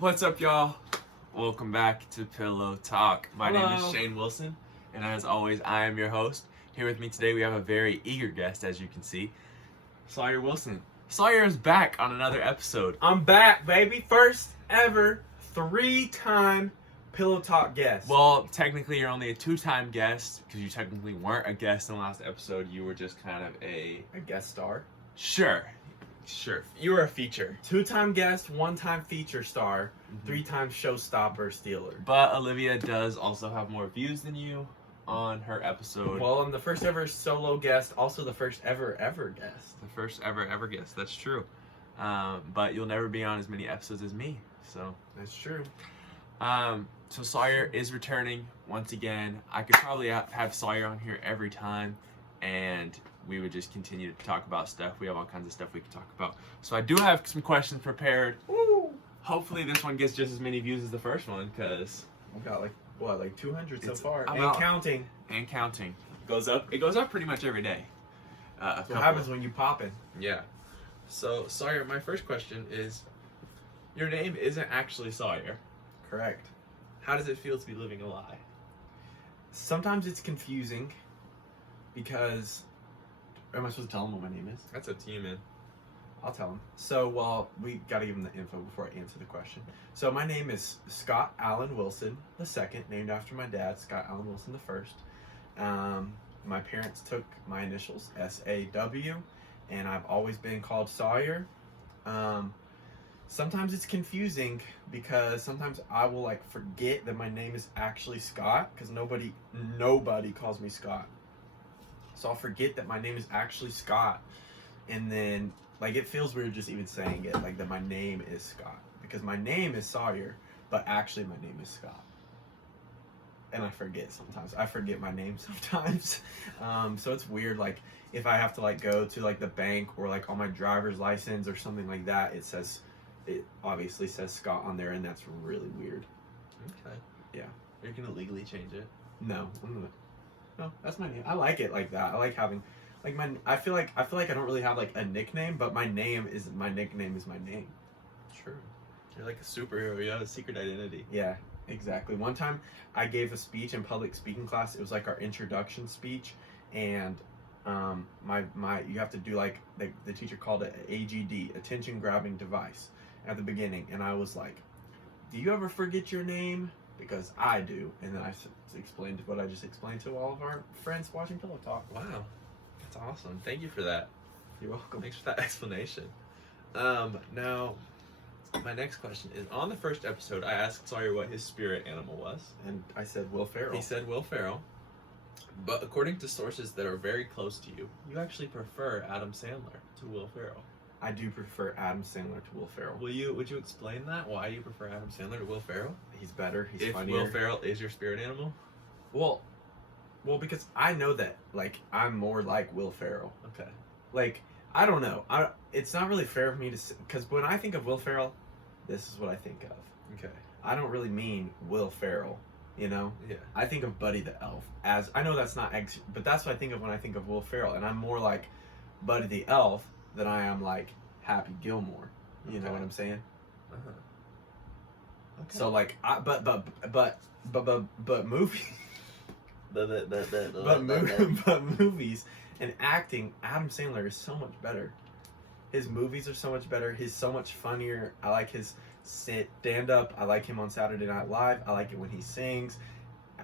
What's up, y'all? Welcome back to Pillow Talk. My name is Shane Wilson, and as always, I am your host. Here with me today, we have a very eager guest, as you can see, Sawyer Wilson. Sawyer is back on another episode. I'm back, baby. First ever 3-time Pillow Talk guest. Well, technically, you're only a 2-time guest, because you technically weren't a guest in the last episode. You were just kind of a guest star. Sure. You were a feature. 2-time guest, 1-time feature star, 3-time showstopper stealer. But Olivia does also have more views than you on her episode. Well, I'm the first ever solo guest, also the first ever guest. The first ever guest. That's true. But you'll never be on as many episodes as me. So that's true. So Sawyer is returning once again. I could probably have Sawyer on here every time, and we would just continue to talk about stuff. We have all kinds of stuff we can talk about. So I do have some questions prepared. Woo! Hopefully this one gets just as many views as the first one, because we've got like 200 so far, and counting. And counting. It goes up pretty much every day. What happens when you pop it? Yeah. So Sawyer, my first question is, your name isn't actually Sawyer. Correct. How does it feel to be living a lie? Sometimes it's confusing because... Am I supposed to tell him what my name is? That's up to you, man. I'll tell him. So, we gotta give him the info before I answer the question. So, my name is Scott Allen Wilson II, named after my dad, Scott Allen Wilson I. My parents took my initials, S-A-W, and I've always been called Sawyer. Sometimes it's confusing because sometimes I will forget that my name is actually Scott, because nobody calls me Scott. So I'll forget that my name is actually Scott, and then it feels weird just even saying it, that my name is Scott, because my name is Sawyer, but actually my name is Scott. And I forget sometimes. I forget my name sometimes. So it's weird, if I have to go to the bank or on my driver's license or something like that, it obviously says Scott on there, and that's really weird. Okay. Yeah. You're gonna legally change it? No, I'm gonna. No, that's my name. I like it like that. I like having, I feel like I don't really have a nickname, but my nickname is my name. True. You're like a superhero. You have a secret identity. Yeah, exactly. One time I gave a speech in public speaking class. It was our introduction speech, and you have to do the teacher called it AGD, attention grabbing device, at the beginning, and I was like, "Do you ever forget your name?" Because I do, and then I explained what I just explained to all of our friends watching Pillow Talk. Wow, that's awesome. Thank you for that. You're welcome. Thanks for that explanation. Now, my next question is, on the first episode, I asked Sawyer what his spirit animal was. And I said Will Ferrell. He said Will Ferrell. But according to sources that are very close to you, you actually prefer Adam Sandler to Will Ferrell. I do prefer Adam Sandler to Will Ferrell. Would you explain that? Why you prefer Adam Sandler to Will Ferrell? He's better. He's funnier. If Will Ferrell is your spirit animal? Well, because I know that I'm more like Will Ferrell. Okay. I don't know. It's not really fair for me to say, because when I think of Will Ferrell, this is what I think of. Okay. I don't really mean Will Ferrell. Yeah. I think of Buddy the Elf I know that's not but that's what I think of when I think of Will Ferrell, and I'm more like Buddy the Elf than I am like Happy Gilmore. You know what I'm saying? Uh-huh. Okay. So but movies but movies and acting, Adam Sandler is so much better. His movies are so much better. He's so much funnier. I like his stand-up. I like him on Saturday Night Live. I like it when he sings.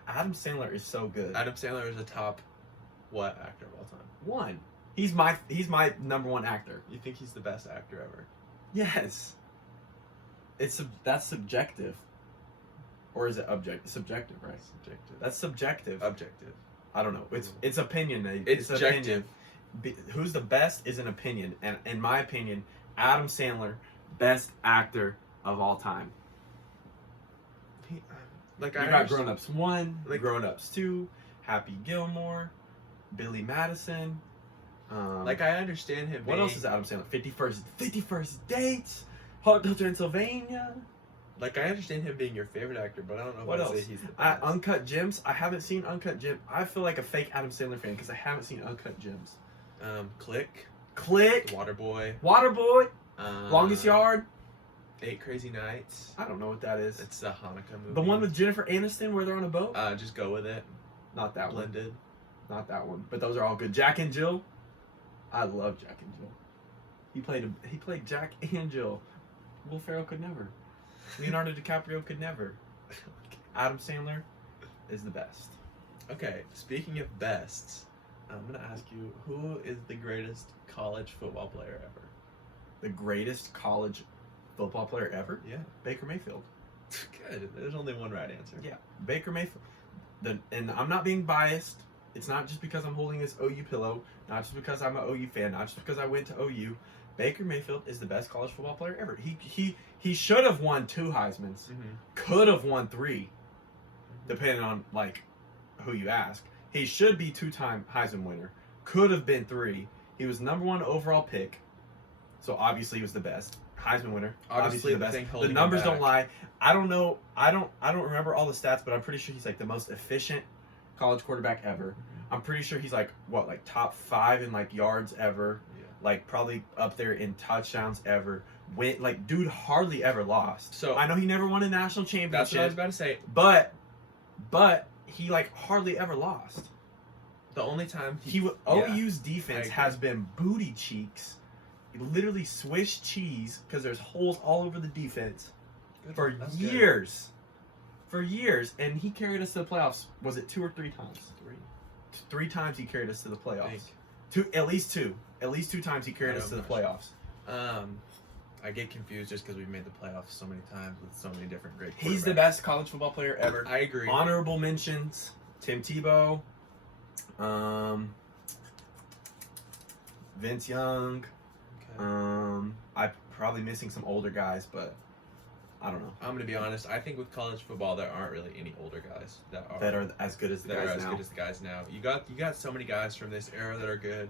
Adam Sandler is so good. Adam Sandler is a top what actor of all time? One. He's my number one actor. You think he's the best actor ever? Yes. That's subjective. Or is it objective? Subjective, right? Subjective. That's subjective. Objective. I don't know. It's opinion. It's objective. Who's the best is an opinion, and in my opinion, Adam Sandler, best actor of all time. You got Grown Ups 1, Grown Ups 2, Happy Gilmore, Billy Madison. I understand him. What else is Adam Sandler? 51st Dates, Hotel Transylvania. I understand him being your favorite actor, but I don't know what if else. I'd say he's the best. Uncut Gems. I haven't seen Uncut Gems. I feel like a fake Adam Sandler fan because I haven't seen Uncut Gems. Click. Waterboy. Longest Yard. 8 Crazy Nights. I don't know what that is. It's the Hanukkah movie. The one with Jennifer Aniston where they're on a boat? Just go with it. Not that one. Blended. Not that one. But those are all good. Jack and Jill. I love Jack and Jill. He played Jack and Jill. Will Ferrell could never. Leonardo DiCaprio could never. Adam Sandler is the best. Okay, speaking of bests, I'm gonna ask you, who is the greatest college football player ever? The greatest college football player ever? Yeah. Baker Mayfield. Good. There's only one right answer. Yeah, Baker Mayfield. And I'm not being biased. It's not just because I'm holding this OU pillow, not just because I'm an OU fan, not just because I went to OU. Baker Mayfield is the best college football player ever. He should have won 2 Heismans. Could have won 3, depending on like who you ask. He should be 2-time Heisman winner. Could have been 3. He was #1 overall pick, so obviously he was the best Heisman winner. Obviously the best. The numbers don't lie. I don't know. I don't remember all the stats, but I'm pretty sure he's like the most efficient college quarterback ever. I'm pretty sure he's like top 5 in like yards ever. Yeah. Like probably up there in touchdowns ever. Dude hardly ever lost. So I know he never won a national championship. That's what I was about to say. But he like hardly ever lost. The only time OU's defense has been booty cheeks, literally Swiss cheese, because there's holes all over the defense for years. For years, and he carried us to the playoffs. Was it 2 or 3 times? 3 times he carried us to the playoffs. At least two times he carried us to the playoffs. I get confused just because we've made the playoffs so many times with so many different great quarterbacks. He's the best college football player ever. I agree. Honorable mentions: Tim Tebow, Vince Young. Okay. I'm probably missing some older guys, but I don't know. I'm gonna be honest. I think with college football, there aren't really any older guys that are as good as the guys now. Good as the guys now. You got so many guys from this era that are good.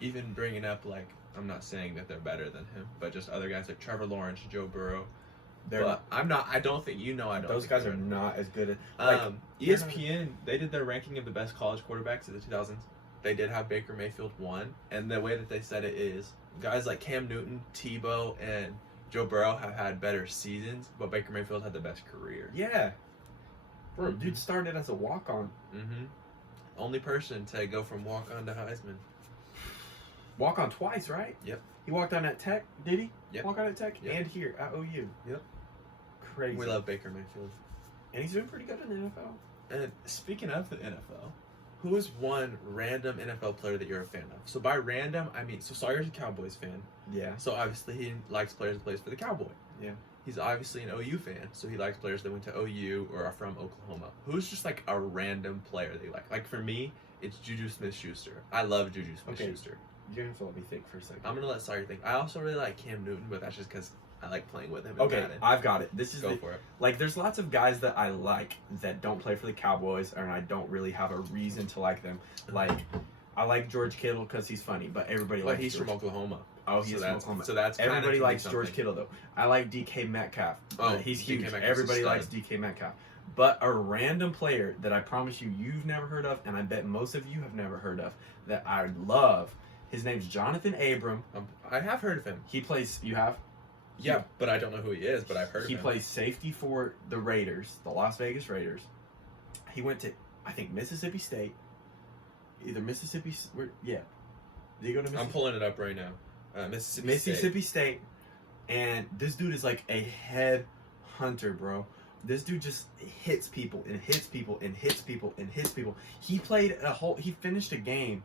Even bringing up I'm not saying that they're better than him, but just other guys like Trevor Lawrence, Joe Burrow. I don't think those guys are not as good at. ESPN, they did their ranking of the best college quarterbacks of the 2000s. They did have Baker Mayfield 1, and the way that they said it is guys like Cam Newton, Tebow, and Joe Burrow have had better seasons, but Baker Mayfield had the best career. Yeah. Bro, dude started as a walk-on. Only person to go from walk-on to Heisman. Walk-on twice, right? Yep. He walked on at Tech, did he? Yep. Walk on at Tech? Yep. And here at OU. Yep. Crazy. We love Baker Mayfield. And he's doing pretty good in the NFL. And speaking of the NFL, who is one random NFL player that you're a fan of? So by random, I mean, Sawyer's a Cowboys fan. Yeah. So obviously he likes players that plays for the Cowboy. Yeah. He's obviously an OU fan, so he likes players that went to OU or are from Oklahoma. Who's just like a random player that you like? Like for me, it's Juju Smith-Schuster. I love Juju Smith-Schuster. You're going to let me think for a second. I'm going to let Sawyer think. I also really like Cam Newton, but that's just because I like playing with him. Okay, I've got it. This is Go for it. Like, there's lots of guys that I like that don't play for the Cowboys, and I don't really have a reason to like them. Like, I like George Kittle because he's funny, but everybody likes he's from Oklahoma. Oh, he's from Oklahoma. So that's everybody likes George Kittle, though. I like DK Metcalf. Oh, he's huge. Metcalf's Everybody likes DK Metcalf. But a random player that I promise you've never heard of, and I bet most of you have never heard of, that I love, his name's Jonathan Abram. I have heard of him. He plays, you have? Yeah, but I don't know who he is, but I've heard of him. He plays safety for the Raiders, the Las Vegas Raiders. He went to, I think, Mississippi State. Either Mississippi, yeah. Did he go to Mississippi? I'm pulling it up right now. Mississippi State. And this dude is like a head hunter, bro. This dude just hits people and hits people and hits people and hits people. He finished a game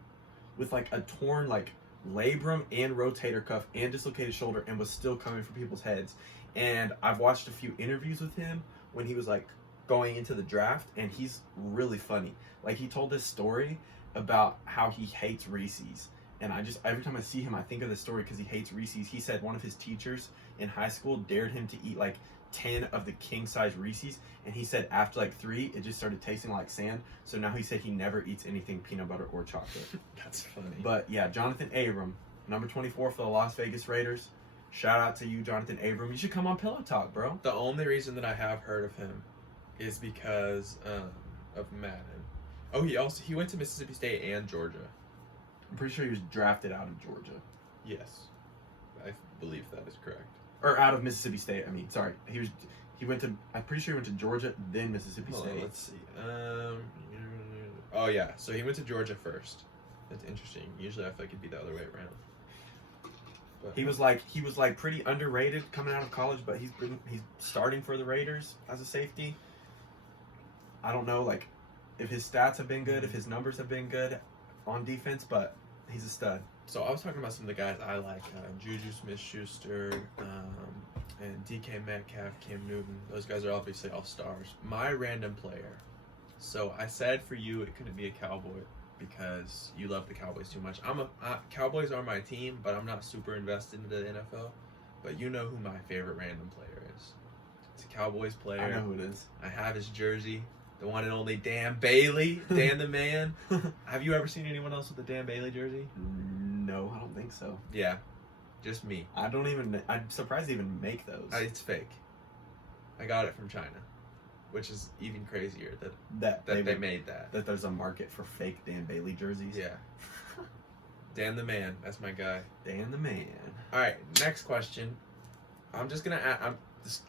with like a torn like labrum and rotator cuff and dislocated shoulder and was still coming for people's heads. And I've watched a few interviews with him when he was like going into the draft, and he's really funny. Like, he told this story about how he hates Reese's. And every time I see him, I think of this story because he hates Reese's. He said one of his teachers in high school dared him to eat like 10 of the king-size Reese's, and he said after like 3, it just started tasting like sand. So now he said he never eats anything peanut butter or chocolate. That's funny. But yeah, Jonathan Abram, number 24 for the Las Vegas Raiders. Shout out to you, Jonathan Abram. You should come on Pillow Talk, bro. The only reason that I have heard of him is because of Madden. Oh, he went to Mississippi State and Georgia. I'm pretty sure he was drafted out of Georgia. Yes, I believe that is correct. or out of Mississippi State. I mean, sorry, he went to. I'm pretty sure he went to Georgia, then Mississippi Hold on, State. let's see. Oh yeah, so he went to Georgia first. That's interesting. Usually I feel like it'd be the other way around. But He was like pretty underrated coming out of college, but he's starting for the Raiders as a safety. I don't know like if his stats have been good, if his numbers have been good on defense, but he's a stud. So I was talking about some of the guys I like: Juju Smith-Schuster, and DK Metcalf, Cam Newton. Those guys are obviously all stars. My random player. So I said for you it couldn't be a Cowboy because you love the Cowboys too much. Cowboys are my team, but I'm not super invested into the NFL. But you know who my favorite random player is. It's a Cowboys player. I know who it is. I have his jersey. The one and only Dan Bailey. Dan the man. Have you ever seen anyone else with a Dan Bailey jersey? No, I don't think so. Yeah. Just me. I'm surprised they even make those. It's fake. I got it from China. Which is even crazier that they made that. That there's a market for fake Dan Bailey jerseys. Yeah. Dan the man. That's my guy. Dan the man. All right. Next question. I'm just gonna.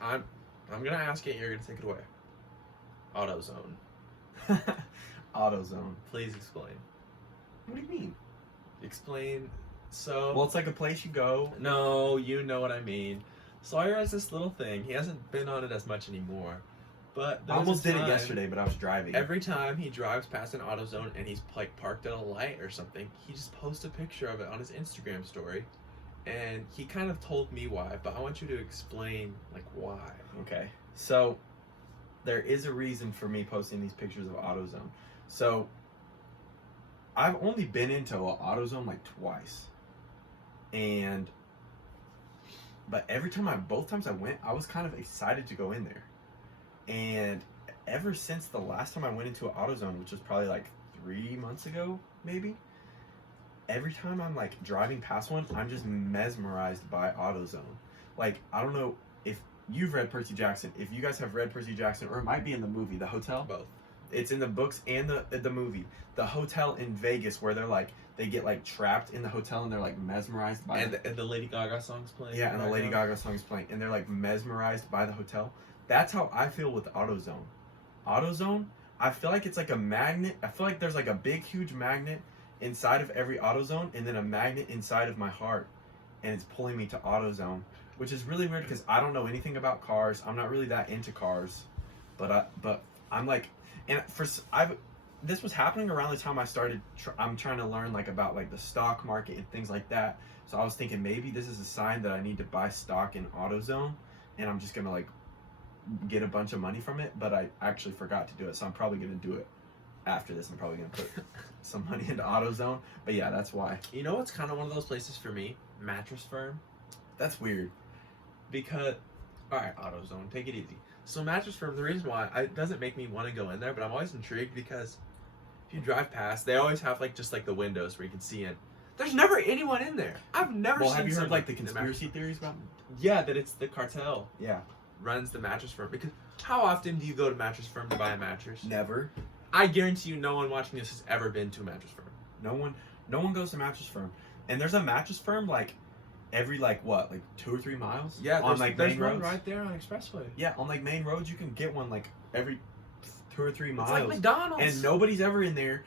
I'm gonna ask it. You're gonna take it away. AutoZone. AutoZone. Please explain. What do you mean? Explain. So. Well, it's like a place you go. No, you know what I mean. Sawyer has this little thing. He hasn't been on it as much anymore. But I almost did it yesterday, but I was driving. Every time he drives past an AutoZone and he's like parked at a light or something, he just posts a picture of it on his Instagram story. And he kind of told me why, but I want you to explain like why. Okay. So there is a reason for me posting these pictures of AutoZone. So I've only been into an AutoZone like twice. But both times I went, I was kind of excited to go in there. And ever since the last time I went into an AutoZone, which was probably like 3 months ago, maybe, every time I'm like driving past one, I'm just mesmerized by AutoZone. Like, I don't know if you've read Percy Jackson, if you guys have read Percy Jackson, or it might be in the movie, The Hotel. Both. It's in the books and the movie. The hotel in Vegas where they get like trapped in the hotel and they're like mesmerized by and the Lady Gaga song's playing. Yeah, and the Lady Gaga song's playing and they're like mesmerized by the hotel. That's how I feel with AutoZone. AutoZone, I feel like it's like a magnet. I feel like there's like a big, huge magnet inside of every AutoZone and then a magnet inside of my heart. And it's pulling me to AutoZone, which is really weird because I don't know anything about cars. I'm not really that into cars. But I'm like, this was happening around the time I started, I'm trying to learn like about like the stock market and things like that. So I was thinking maybe this is a sign that I need to buy stock in AutoZone and I'm just going to like get a bunch of money from it, but I actually forgot to do it, so I'm probably going to do it after this. I'm probably going to put some money into AutoZone, but yeah, that's why. You know what's kind of one of those places for me? Mattress Firm. That's weird. Because, alright, AutoZone, take it easy. So Mattress Firm, the reason why, it doesn't make me want to go in there, but I'm always intrigued because if you drive past, they always have like just like the windows where you can see in. There's never anyone in there. I've never seen. Well, have you heard like the in conspiracy theories about? Yeah, that it's the cartel. Yeah. Runs the Mattress Firm. Because how often do you go to Mattress Firm to buy a mattress? Never. I guarantee you no one watching this has ever been to a Mattress Firm. No one goes to Mattress Firm. And there's a Mattress Firm like every like 2 or 3 miles? Yeah, on like main roads. Right there on Expressway. Yeah, on like main roads you can get one like every 2 or 3 miles. It's like McDonald's. And nobody's ever in there.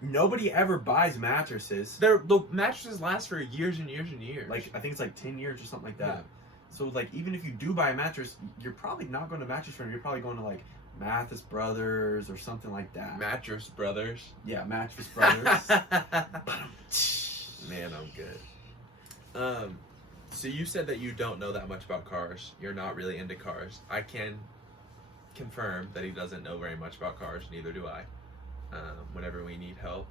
Nobody ever buys mattresses. The mattresses last for years and years and years. Like I think it's like 10 years or something like that. Yeah. So like even if you do buy a mattress, you're probably not going to Mattress Firm. You're probably going to like Mathis Brothers or something like that. Mattress Brothers. Yeah, Mattress Brothers. Man, I'm good. So you said that you don't know that much about cars. You're not really into cars. I can confirm that he doesn't know very much about cars. Neither do I. Whenever we need help,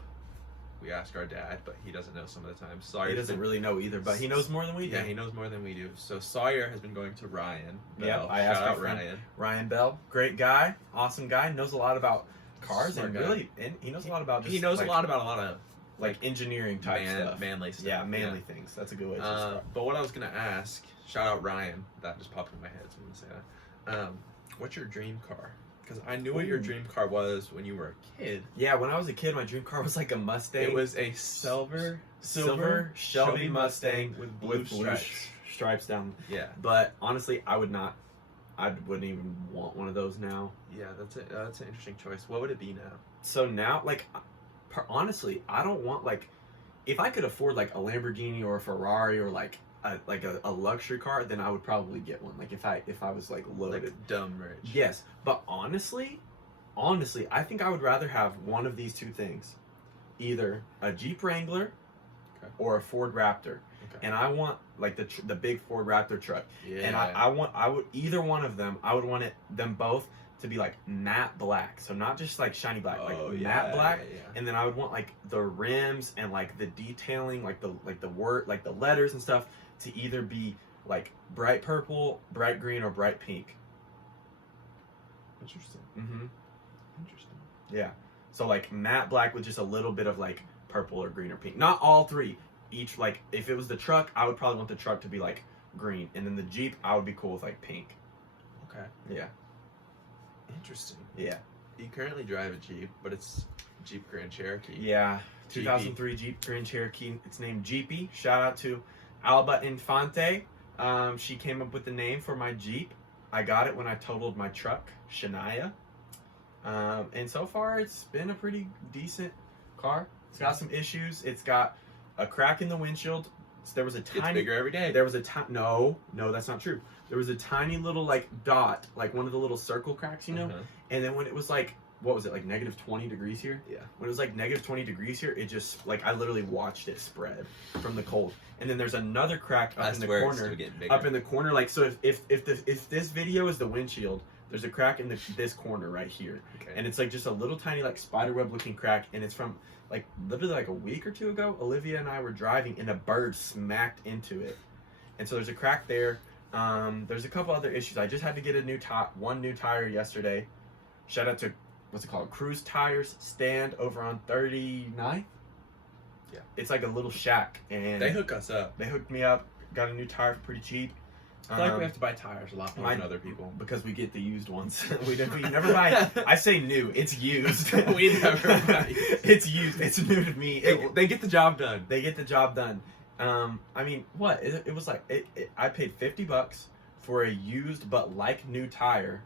we ask our dad, but he doesn't know some of the time. He doesn't really know either, but he knows more than we do. Yeah, he knows more than we do. So Sawyer has been going to Ryan Bell. Yep, I asked Shout my out friend Ryan Bell. Great guy, awesome guy, knows a lot about cars Smart and guy. really, and he knows a lot about just He knows like, a lot about a lot of like engineering type stuff. manly stuff. Yeah, manly things. That's a good way to describe it. But what I was gonna ask, shout out Ryan, that just popped in my head, so I'm gonna say that. What's your dream car? Because I knew what your dream car was when you were a kid. Yeah, when I was a kid, my dream car was like a Mustang. It was a silver Shelby Mustang with blue stripes. stripes down. Yeah. But honestly, I wouldn't even want one of those now. Yeah, that's an interesting choice. What would it be now? So now, like, honestly, I don't want, like, if I could afford like a Lamborghini or a Ferrari or like a luxury car, then I would probably get one. Like if I was like loaded, Like dumb rich. yes. But honestly, I think I would rather have one of these two things, either a Jeep Wrangler, okay, or a Ford Raptor. Okay. And I want like the big Ford Raptor truck. Yeah. And I would either one of them. I would want them both to be like matte black, so not just like shiny black, like matte black. Yeah. And then I would want like the rims and like the detailing, like the word, like the letters and stuff, to either be like bright purple, bright green, or bright pink. Interesting. Mm-hmm. Interesting. Yeah. So like matte black with just a little bit of like purple or green or pink. Not all three. Each, like if it was the truck, I would probably want the truck to be like green, and then the Jeep, I would be cool with like pink. Okay. Yeah. Interesting. Yeah. You currently drive a Jeep, but it's Jeep Grand Cherokee. Yeah. 2003 Jeep Grand Cherokee. It's named Jeepy. Shout out to Alba Infante. She came up with the name for my Jeep. I got it when I totaled my truck, Shania. And so far, it's been a pretty decent car. It's got some issues. It's got a crack in the windshield. There was a tiny. It's bigger every day. There was a no, that's not true. There was a tiny little like dot, like one of the little circle cracks, you know. Uh-huh. And then when it was like, what was it, like negative 20 degrees here? Yeah. When it was like negative 20 degrees here, it just like I literally watched it spread from the cold. And then there's another crack up in the corner. Up in the corner, like so. If this video is the windshield, there's a crack in this corner right here, Okay. and it's like just a little tiny like spider web looking crack, and it's from like literally like a week or two ago. Olivia and I were driving, and a bird smacked into it, and so there's a crack there. There's a couple other issues. I just had to get a one new tire yesterday. Shout out to what's it called? Cruise Tires stand over on 39th. Yeah. It's like a little shack, and They hook us up. They hooked me up. Got a new tire for pretty cheap. I feel like we have to buy tires a lot more than other people. Because we get the used ones. we never buy. I say new. It's used. We never buy. It's used. It's new to me. They get the job done. They get the job done. I mean, what? It was like I paid $50 for a used but like new tire,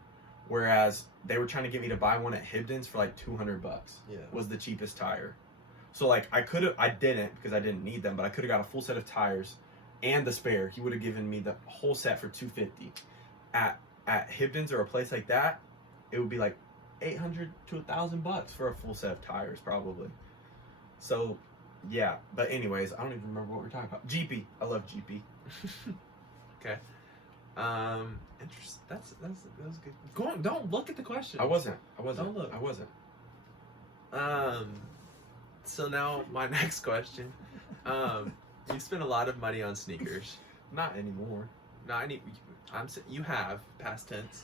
whereas they were trying to get me to buy one at Hibdon's for like $200. Yeah. Was the cheapest tire. So like I didn't because I didn't need them, but I could have got a full set of tires and the spare. He would have given me the whole set for $250. At Hibdon's or a place like that, it would be like $800 to $1,000 for a full set of tires probably. So yeah, but anyways, I don't even remember what we're talking about. GP, I love GP. Okay. Interesting. That was good. Go on. Don't look at the question. I wasn't. Don't look. I wasn't. So now my next question. You spent a lot of money on sneakers. Not anymore. You have, past tense,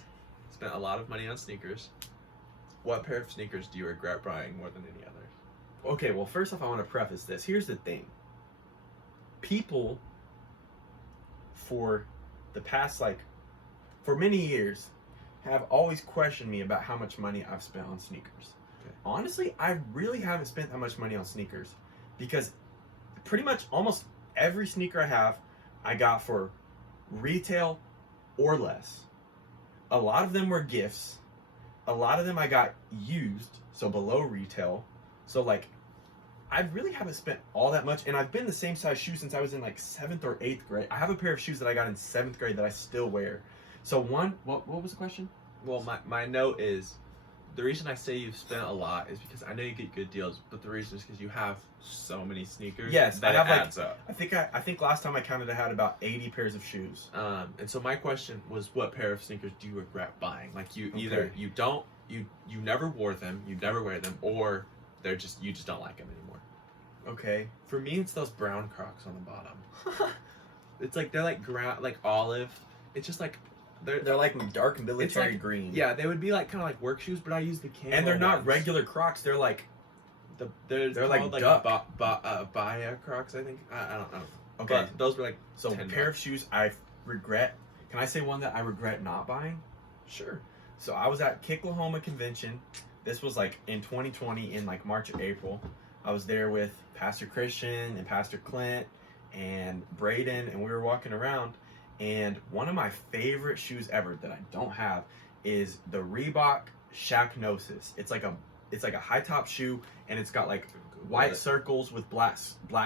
spent a lot of money on sneakers. What pair of sneakers do you regret buying more than any others? Okay, well, first off, I want to preface this. Here's the thing. People, for the past, for many years, have always questioned me about how much money I've spent on sneakers. Okay. Honestly, I really haven't spent that much money on sneakers because pretty much almost every sneaker I have, I got for retail or less. A lot of them were gifts. A lot of them I got used, so below retail. So I really haven't spent all that much, and I've been the same size shoe since I was in 7th or 8th grade. I have a pair of shoes that I got in 7th grade that I still wear. So what was the question? Well, my note is, the reason I say you've spent a lot is because I know you get good deals, but the reason is because you have so many sneakers. Yes, that I have adds up. I think last time I counted I had about 80 pairs of shoes. And so my question was, what pair of sneakers do you regret buying? Okay. You never wore them, you never wear them, or you just don't like them anymore. Okay. For me, it's those brown Crocs on the bottom. It's they're like olive. It's just they're like dark military green. Yeah, they would be kind of like work shoes, but I use the camo And they're not ones. regular Crocs. They're like they're like duck. Baya Crocs, I think. I don't know. Okay. But those were so a pair of shoes I regret. Can I say one that I regret not buying? Sure. So I was at Kicklahoma Convention. This was in 2020 in March or April. I was there with Pastor Christian and Pastor Clint and Braden, and we were walking around, And one of my favorite shoes ever that I don't have is the Reebok Shacknosis. It's like a high top shoe, and it's got like white circles with black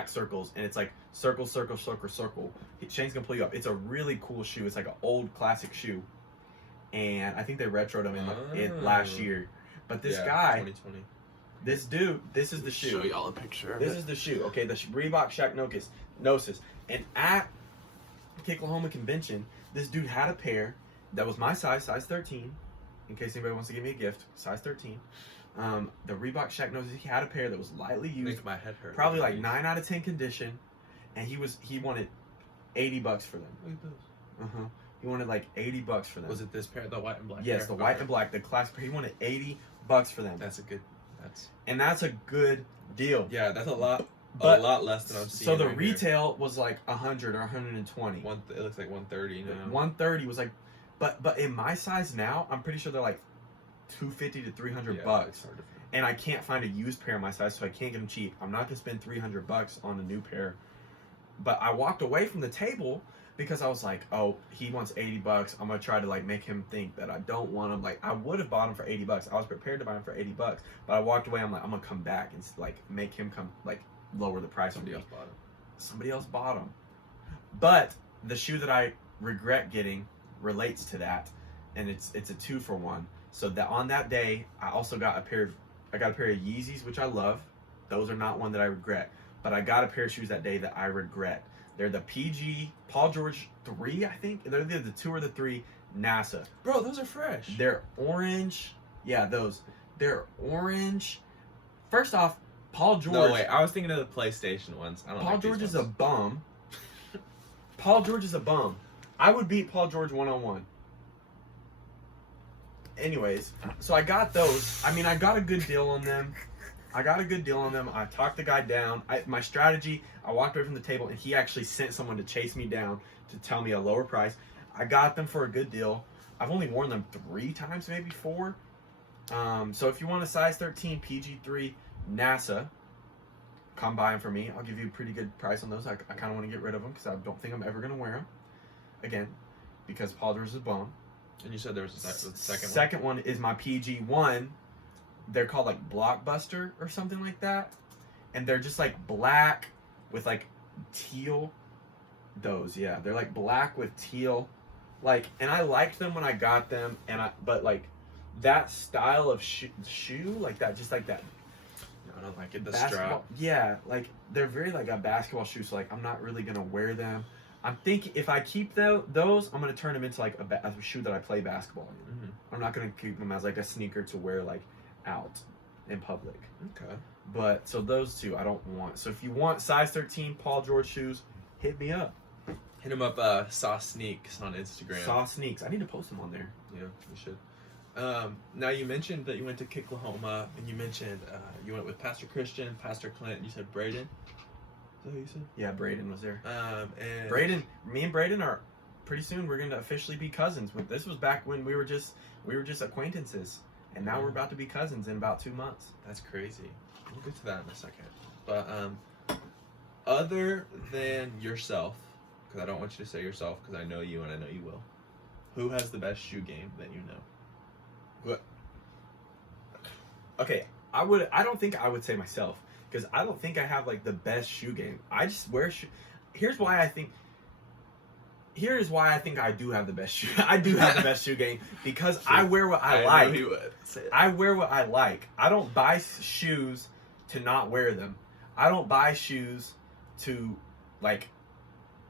circles, and it's like circle, circle, circle, circle. Shane's gonna pull you up. It's a really cool shoe. It's like an old classic shoe, and I think they retroed them in last year. But this guy, 2020. this dude, this is the shoe. Show y'all a picture of This it. is the shoe. Okay, the Reebok Shacknosis. And at Oklahoma convention, this dude had a pair that was my size 13. In case anybody wants to give me a gift, size 13. The Reebok Shacknosis. He had a pair that was lightly used. Make my head hurt. Probably like 9 out of 10 condition, and he wanted $80 for them. Look at those. He wanted like $80 for them. Was it this pair, the white and black? Yes, pair? the white and black, the classic pair. He wanted $80 for them. That's a good deal. Yeah, that's a lot. But a lot less than I'm seeing. So the right retail was like 100 or 120. here. It looks like 130 now. 130 was like, but in my size now, I'm pretty sure they're like $250 to $300. It's hard to find. And I can't find a used pair of my size, so I can't get them cheap. I'm not gonna spend $300 on a new pair. But I walked away from the table because I was like, oh, he wants $80. I'm gonna try to like make him think that I don't want him. Like I would have bought him for $80. I was prepared to buy him for $80, but I walked away. I'm like, I'm gonna come back and like make him come like lower the price. Somebody else bought it. Somebody else bought them. But the shoe that I regret getting relates to that, and it's a 2-for-1. So that on that day, I also got a pair of Yeezys, which I love. Those are not one that I regret. But I got a pair of shoes that day that I regret. They're the PG Paul George 3, I think. They're either the 2 or the 3 NASA. Bro, those are fresh. They're orange. Yeah, those. They're orange. First off, Paul George. No, wait. I was thinking of the PlayStation ones. I don't Paul like George these is a ones. bum. Paul George is a bum. I would beat Paul George 1-on-1. Anyways, so I got those. I mean, I got a good deal on them. I talked the guy down. My strategy, I walked away from the table, and he actually sent someone to chase me down to tell me a lower price. I got them for a good deal. I've only worn them 3 times, maybe 4. So if you want a size 13 PG3 NASA, come buy them for me. I'll give you a pretty good price on those. I kind of want to get rid of them because I don't think I'm ever going to wear them again because Paul George is a bum. And you said there was a second one? Second one is my PG1. They're called like Blockbuster or something like that. And they're just like black with like teal. Those, yeah. They're like black with teal. Like, and I liked them when I got them. But like that style of shoe, like that, just like that. No, I don't like it. The Basketball, strap. yeah, like they're very like a basketball shoe. So like I'm not really gonna wear them. I'm thinking if I keep those, I'm gonna turn them into like a shoe that I play basketball in. Mm-hmm. I'm not gonna keep them as like a sneaker to wear like out in public. Okay. But so those two I don't want. So if you want size 13 Paul George shoes, hit me up. Hit him up, Saw Sneaks on Instagram. Saw Sneaks. I need to post them on there. Yeah, you should. Now you mentioned that you went to Oklahoma, and you mentioned you went with Pastor Christian, Pastor Clint. You said Braden. Is that what you said? Yeah, Braden was there. And Me and Braden are pretty soon we're gonna officially be cousins. This was back when we were just acquaintances, and now we're about to be cousins in about 2 months. That's crazy. We'll get to that in a second. But other than yourself, because I don't want you to say yourself, because I know you and I know you will. Who has the best shoe game that you know? Okay, I don't think I would say myself because I don't think I have like the best shoe game. I just wear shoe. Here's why I think I do have the best shoe. I do have the best shoe game because I wear what I like. Know he would say that. I wear what I like. I don't buy shoes to not wear them. I don't buy shoes to like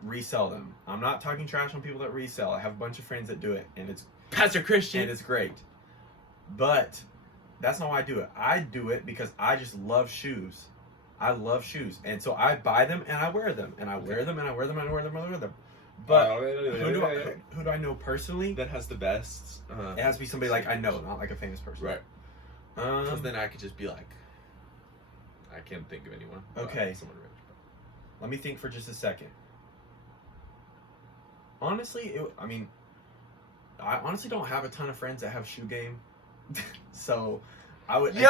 resell them. I'm not talking trash on people that resell. I have a bunch of friends that do it, and it's Pastor Christian. and it's great. But that's not why I do it. I do it because I just love shoes. I love shoes, and so I buy them and I wear them, and I wear them and I wear them and I wear them and I wear them. But who do I know personally? that has the best? It has to be somebody like I know, not like a famous person. Right. Because then I could just be like, I can't think of anyone. Okay. Someone rich. Let me think for just a second. Honestly, I honestly don't have a ton of friends that have shoe game, so I would. Yo!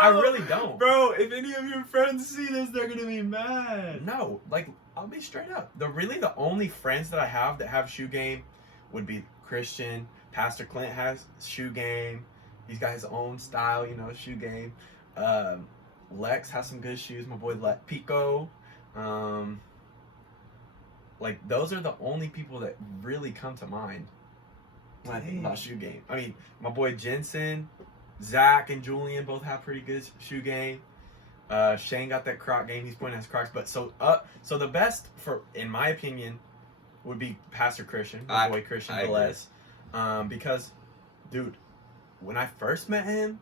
I really don't. Bro, if any of your friends see this, they're gonna be mad. No, like I'll be straight up. The only friends that I have that have shoe game would be Christian. Pastor Clint has shoe game. He's got his own style, shoe game. Lex has some good shoes. My boy Pico. Those are the only people that really come to mind when I think about shoe game. I mean, my boy Jensen, Zach, and Julian both have pretty good shoe game. Shane got that Croc game. He's pointing at his Crocs. But so the best in my opinion, would be Pastor Christian, my boy Christian Velez. Because, dude, when I first met him,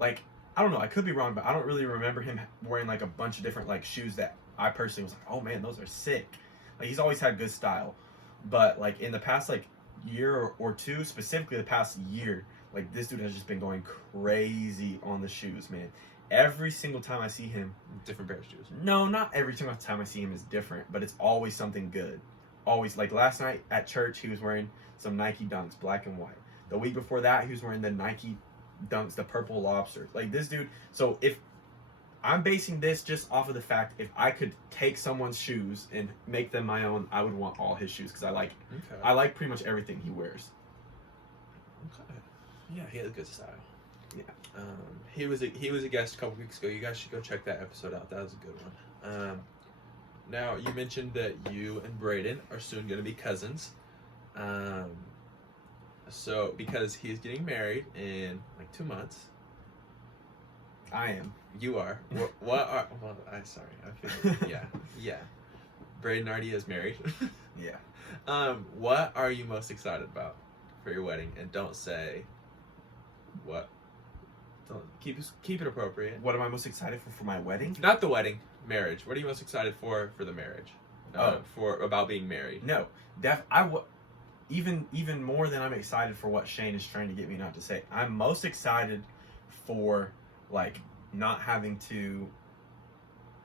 I don't know, I could be wrong, but I don't really remember him wearing a bunch of different shoes that I personally was like, oh man, those are sick. He's always had good style, but in the past year or two, specifically the past year, this dude has just been going crazy on the shoes, man. Every single time I see him, different pair of shoes. No, not every single time I see him is different, but it's always something good. Always. Last night at church, he was wearing some Nike Dunks, black and white. The week before that, he was wearing the Nike Dunks, the purple lobster. This dude. So if I'm basing this just off of the fact, if I could take someone's shoes and make them my own, I would want all his shoes because I like pretty much everything he wears. Okay. Yeah, he has good style. Yeah. He was a guest a couple weeks ago. You guys should go check that episode out. That was a good one. Now you mentioned that you and Braden are soon going to be cousins. So because he's getting married in 2 months. I am. You are. What are? Well, I'm sorry. I figured. Yeah. Braden already is married. Yeah. What are you most excited about for your wedding? And don't say what. Don't keep it appropriate. What am I most excited for my wedding? Not the wedding, marriage. What are you most excited for the marriage? For about being married. No, even more than I'm excited for what Shane is trying to get me not to say. I'm most excited for not having to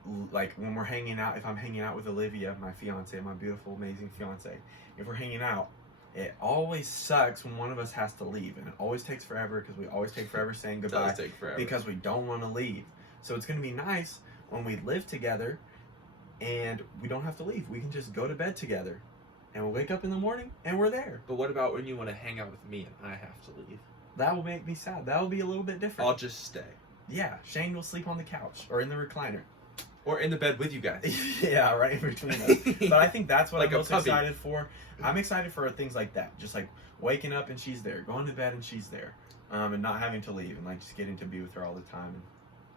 when we're hanging out. If I'm hanging out with Olivia, my fiance, my beautiful, amazing fiance, if we're hanging out, it always sucks when one of us has to leave, and it always takes forever because we always take forever saying goodbye. It does take forever because we don't want to leave. So it's gonna be nice when we live together, and we don't have to leave. We can just go to bed together, and we'll wake up in the morning and we're there. But what about when you want to hang out with me and I have to leave? That will make me sad. That will be a little bit different. I'll just stay. Yeah, Shane will sleep on the couch or in the recliner. Or in the bed with you guys. Yeah, right in between us. But I think that's what I'm most puppy. excited for. I'm excited for things like that. Just waking up and she's there. Going to bed and she's there. And not having to leave and just getting to be with her all the time.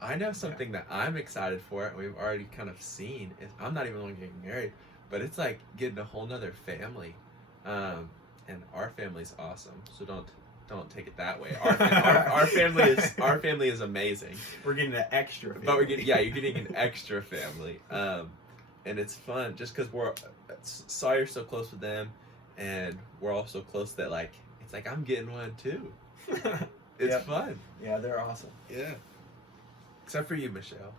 I know something that I'm excited for, and we've already kind of seen, is I'm not even getting married, but it's getting a whole nother family. And our family's awesome, so don't take it that way. Our family is amazing. We're getting an extra family. But you're getting an extra family. And it's fun just because Sawyer's so close with them, and we're all so close that it's I'm getting one too. It's fun. Yeah, they're awesome. Yeah. Except for you, Michelle.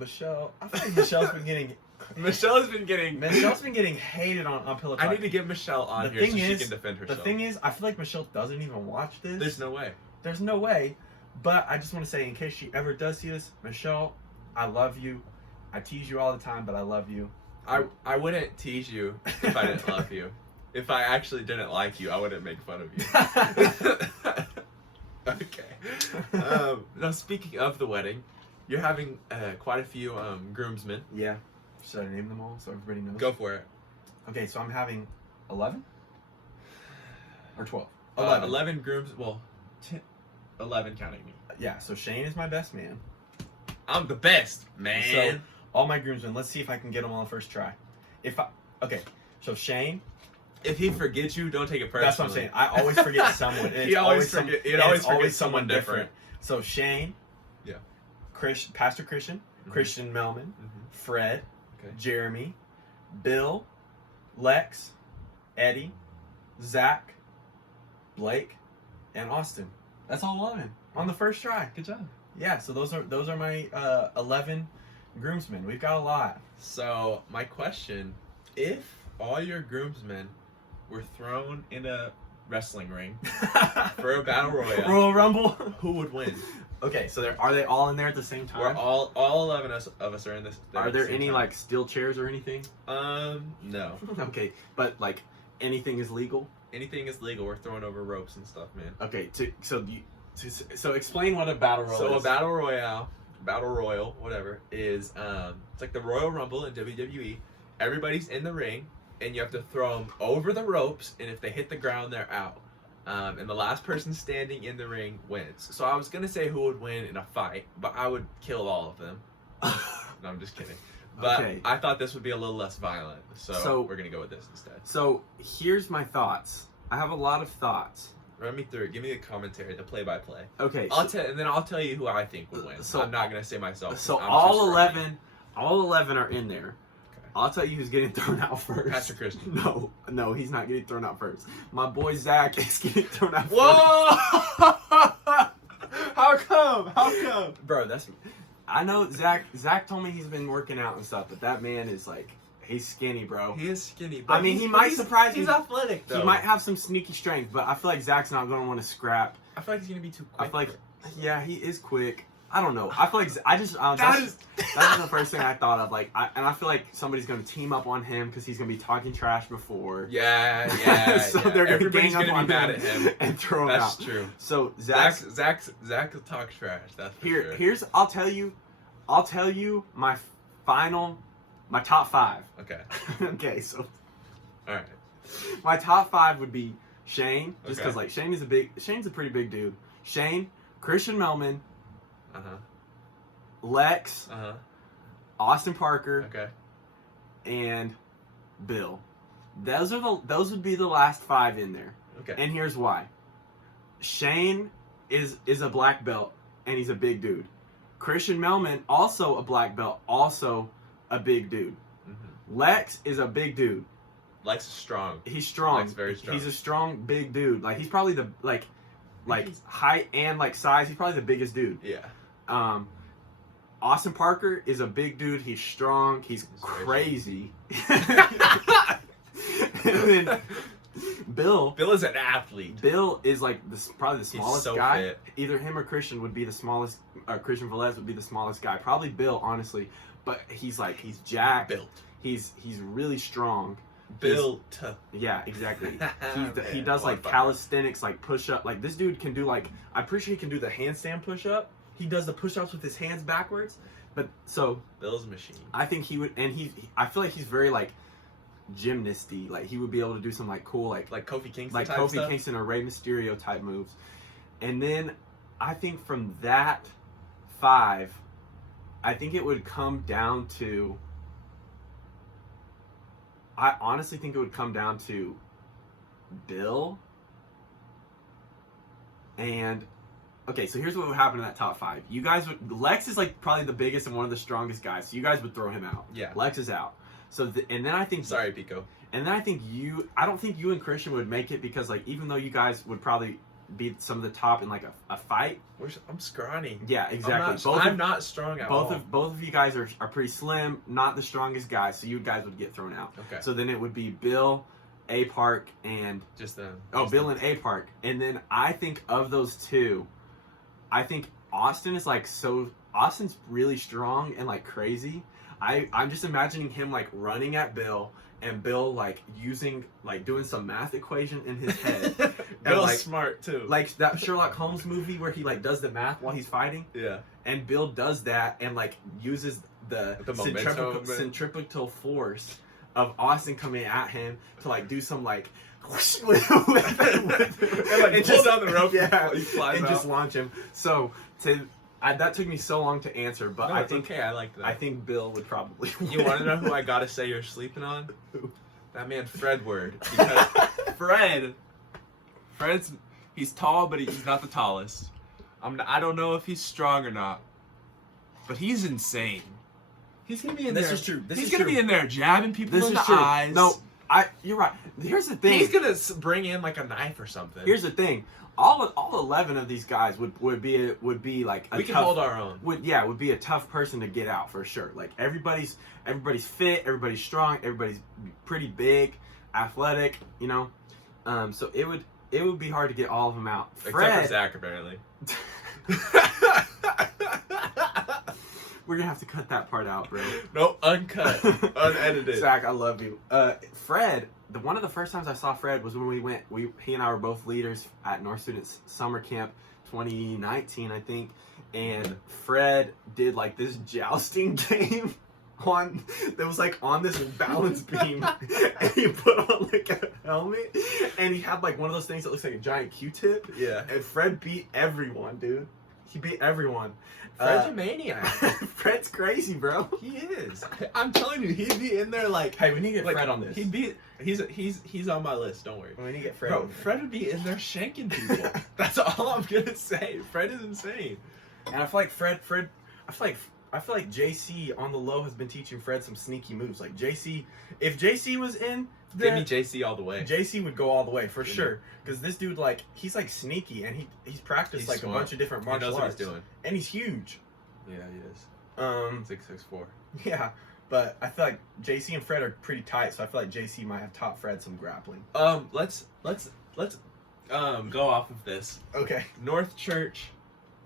I feel like Michelle's been getting hated on Pillow Talk. I need to get Michelle on here so she can defend herself. The thing is, I feel like Michelle doesn't even watch this. There's no way. There's no way. But I just want to say, in case she ever does see this, Michelle, I love you. I tease you all the time, but I love you. I wouldn't tease you if I didn't love you. If I actually didn't like you, I wouldn't make fun of you. Okay. Now, speaking of the wedding, you're having quite a few groomsmen. Yeah. Should I name them all so everybody knows? Go for it. Okay, so I'm having 11? Or 12? 11 grooms. Well, 11 counting me. Yeah, so Shane is my best man. I'm the best, man. So, all my groomsmen, let's see if I can get them on the first try. Okay, so Shane. If he forgets you, don't take it personally. That's what I'm saying. I always forget someone. He always forgets someone different. So Shane. Yeah. Pastor Christian. Mm-hmm. Christian Melman. Mm-hmm. Fred. Okay. Jeremy. Bill. Lex. Eddie. Zach. Blake. And Austin. That's all 11 on the first try. Good job. Yeah, so those are my 11 groomsmen. We've got a lot. So my question, if all your groomsmen were thrown in a wrestling ring for a battle royale, Royal Rumble. who would win? Okay, so are they all in there at the same time? We're all 11 of us are in this. Are at the there same any time. like steel chairs or anything? No. Okay, but like anything is legal. Anything is legal. We're throwing over ropes and stuff, man. Okay, so explain what a battle royal So is. a battle royal, whatever, is it's like the Royal Rumble in WWE. Everybody's in the ring, and you have to throw them over the ropes, and if they hit the ground, they're out. And the last person standing in the ring wins. So I was gonna say who would win in a fight, but I would kill all of them. No, I'm just kidding. But Okay. I thought this would be a little less violent, so we're gonna go with this instead. So here's my thoughts. I have a lot of thoughts. Run me through it. Give me the commentary, the play-by-play. Okay. And then I'll tell you who I think would win. So- I'm not gonna say myself. So I'm all too scrawny. 11 are in there. Okay. I'll tell you who's getting thrown out first. Pastor Christian. No, he's not getting thrown out first. My boy Zach is getting thrown out Whoa! How come? Bro, I know Zach told me he's been working out and stuff, but that man is like, he's skinny, bro. He is skinny. I mean, he might surprise me. He's athletic, though. He might have some sneaky strength, but I feel like Zach's not going to want to scrap. I feel like he's gonna be too quick. I feel like, for him. yeah, he is quick. I don't know. I feel like that's the first thing I thought of. Like, and I feel like somebody's going to team up on him because he's going to be talking trash before. Yeah. So yeah. they're going to Everybody's gang up gonna on be mad at him. and throw him That's out. true. So Zach will talk trash. That's for sure. here's I'll tell you my top 5. Okay. Okay, so All right. my top 5 would be Shane, just because Okay. like Shane's a pretty big dude. Shane, Christian Melman, Lex, Austin Parker, Okay. and Bill. Those would be the last 5 in there. Okay. And here's why. Shane is a black belt and he's a big dude. Christian Melman, also a black belt, also a big dude. Lex is a big dude. Lex is strong. He's strong. Lex very strong. He's a strong big dude. Like he's probably the like height and like size, he's probably the biggest dude. Yeah. Austin Parker is a big dude. He's strong. He's very crazy. And then Bill is an athlete. Bill is like probably the smallest so guy. fit. Either him or Christian would be the smallest. Christian Velez would be the smallest guy. Probably Bill, honestly. But he's jacked. Built. He's really strong. Built. Yeah, exactly. Man, He does like on fire. calisthenics, like push up. Like this dude can do like, I'm pretty sure he can do the handstand push up. He does the push ups with his hands backwards. But so Bill's a machine. I think he would, and I feel like he's very like gymnasty. Like he would be able to do some like cool like Kofi Kingston. like type Kofi stuff? Kingston or Rey Mysterio type moves. And then I think from that 5, I think it would come down to. I honestly think it would come down to Bill and okay, so here's what would happen in that top 5. You guys would Lex is like probably the biggest and one of the strongest guys, so you guys would throw him out. Yeah. Lex is out. So and then I think Sorry, Pico. and then I think I don't think you and Christian would make it because like even though you guys would probably be some of the top in like a fight. I'm scrawny. Yeah, exactly. I'm not strong at all. Both of you guys are pretty slim, not the strongest guys, so you guys would get thrown out. Okay. So then it would be Bill, A Park, and Just them. Bill and A Park. And then I think of those 2, I think Austin is like Austin's really strong and like crazy. I'm just imagining him like running at Bill and Bill like doing some math equation in his head. Bill's like, smart too. Like that Sherlock Holmes movie where he like does the math while he's fighting. Yeah. And Bill does that and like uses the momentum. centripetal force of Austin coming at him to like do some like and like pull down the rope. Yeah, he flies and out. just launch him. So that took me so long to answer, but No, I it's think okay. I like that. I think Bill would probably win. You want to know who I gotta say you're sleeping on? Who? That man Fred Word. Because he's tall, but he's not the tallest. I don't know if he's strong or not, but he's insane. He's gonna be in This there. is true. He's gonna be in there jabbing people in the true. eyes. No, you're right. Here's the thing. He's gonna bring in like a knife or something. Here's the thing. All 11 of these guys would be like a we can tough, hold our own. would be a tough person to get out for sure. Like everybody's fit, everybody's strong, everybody's pretty big, athletic, you know. So it would it would be hard to get all of them out. Except Fred, for Zach, apparently. we're gonna have to cut that part out, bro. No, uncut, unedited. Zach, I love you. Fred, one of the first times I saw Fred was when we went. He and I were both leaders at North Students Summer Camp 2019, I think. And Fred did like this jousting game that was like on this balance beam, and he put on like a helmet, and he had like one of those things that looks like a giant Q-tip. Yeah. And Fred beat everyone, dude. He beat everyone. Fred's a maniac. Fred's crazy, bro. He is. I'm telling you, he'd be in there like. Hey, we need to get like, Fred on this. He's on my list. Don't worry. We need to get Fred. Bro, on there. Fred would be in there shanking people. That's all I'm gonna say. Fred is insane. And I feel like I feel like JC on the low has been teaching Fred some sneaky moves. Like JC, if JC was in, Give me JC all the way. JC would go all the way for Give me. sure. Because this dude, like, he's like sneaky, and he's practiced He's like smart. a bunch of different He martial knows arts. what he's doing. And he's huge. Yeah, he is. 6'4". Yeah, but I feel like JC and Fred are pretty tight, so I feel like JC might have taught Fred some grappling. Let's go off of this. Okay. North Church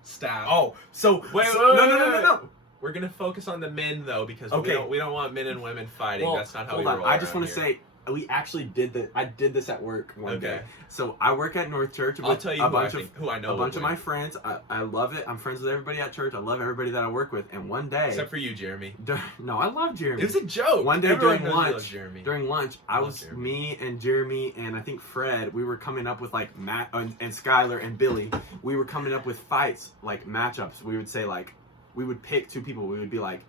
staff. Oh, so wait, no. We're gonna focus on the men though, because Okay. we don't want men and women fighting. Well, That's not how we hold on. roll. I just want to say we actually I did this at work one Okay. day. So I work at North Church with I'll tell you a who bunch I know. a bunch of my friends. I love it. I'm friends with everybody at church. I love everybody that I work with. And one day, except for you, Jeremy. no, I love Jeremy. It was a joke. One day Everyone during knows you lunch, love Jeremy. I love was Jeremy. me and Jeremy and I think Fred. We were coming up with like Matt and Skylar and Billy. We were coming up with fights, like matchups. We would say like we would pick two people. We would be like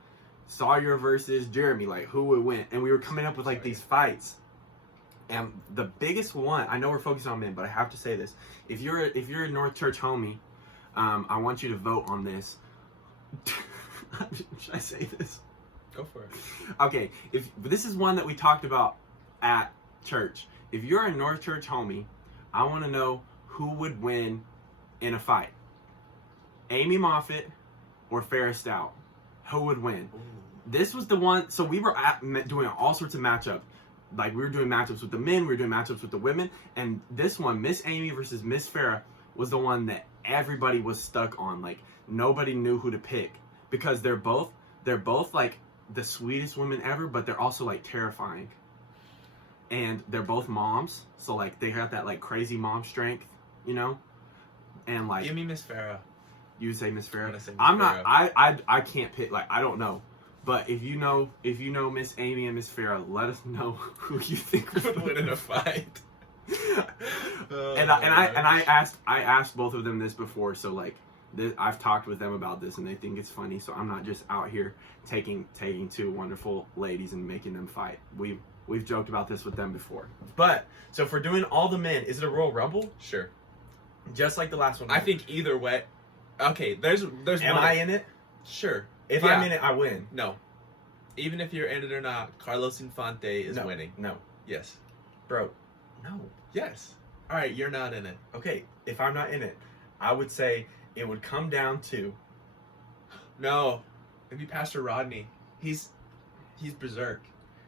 Sawyer versus Jeremy, like who would win? And we were coming up with like these fights. And the biggest one, I know we're focusing on men, but I have to say this: if you're a North Church homie, I want you to vote on this. Should I say this? Go for it. Okay, this is one that we talked about at church. If you're a North Church homie, I want to know who would win in a fight: Amy Moffitt or Farrah Stout. Who would win? Ooh. This was the one. So we were doing all sorts of matchups. Like we were doing matchups with the men, we were doing matchups with the women, and this one, Miss Amy versus Miss Farrah, was the one that everybody was stuck on. Like nobody knew who to pick because they're both like the sweetest women ever, but they're also like terrifying. And they're both moms, so like they have that like crazy mom strength, you know. And like, Give me Miss Farrah. you say Miss Farrah. I'm gonna say Miss I'm not. Farrah. I can't pick. Like I don't know. But if you know Miss Amy and Miss Farrah, let us know who you think would win in a fight. And I asked both of them this before, so like I've talked with them about this, and they think it's funny. So I'm not just out here taking two wonderful ladies and making them fight. We've joked about this with them before. But so if we're doing all the men, is it a Royal Rumble? Sure. Just like the last one. I think either way. Okay, there's. Am I in it? Sure. If Yeah. I'm in it, I win. No. Even if you're in it or not, Carlos Infante is No. winning. No, Yes. bro. No. Yes. All right, you're not in it. Okay, if I'm not in it, I would say it would come down to No. It'd be Pastor Rodney. He's berserk.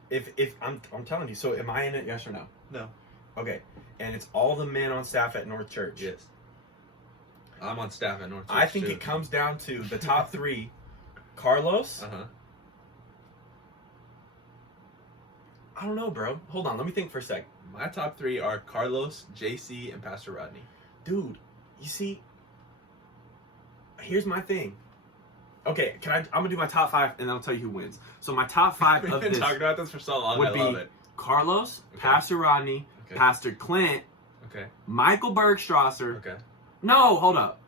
if I'm telling you. So am I in it? Yes or no? No. Okay, and it's all the men on staff at North Church. Yes. I'm on staff at North Church. I think it comes down to the top three: Carlos. Uh-huh. I don't know, bro. Hold on, let me think for a sec. My top three are Carlos, JC, and Pastor Rodney. Dude, you see, here's my thing. Okay, I'm gonna do my top five, and then I'll tell you who wins. So my top five We've of been this talking about this for so long. would I love be it. Carlos, Okay. Pastor Rodney, Okay. Pastor Clint, Okay. Michael Bergstrasser. Okay. No, hold up.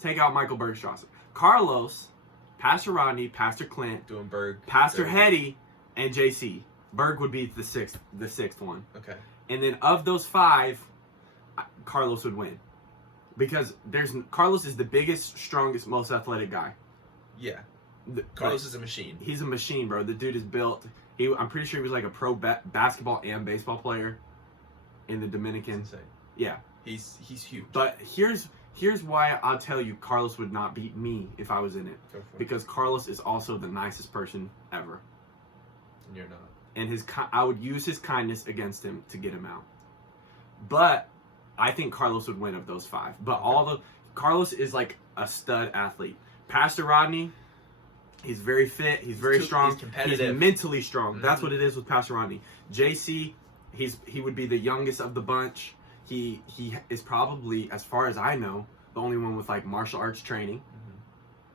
Take out Michael Bergstrasser. Carlos, Pastor Rodney, Pastor Clint, Doing Berg. Pastor Berg. Hetty, and JC. Berg would be the sixth one. Okay. And then of those five, Carlos would win. Because Carlos is the biggest, strongest, most athletic guy. Yeah. Carlos is a machine. He's a machine, bro. The dude is built. I'm pretty sure he was like a pro basketball and baseball player in the Dominican. Insane. Yeah. He's huge. But here's why I'll tell you Carlos would not beat me if I was in it. Go for it. Because Carlos is also the nicest person ever. And you're not. And I would use his kindness against him to get him out. But I think Carlos would win of those 5. But Carlos is like a stud athlete. Pastor Rodney, he's very fit. He's very strong. He's competitive. He's mentally strong. Mm-hmm. That's what it is with Pastor Rodney. JC, he would be the youngest of the bunch. He is probably, as far as I know, the only one with like martial arts training.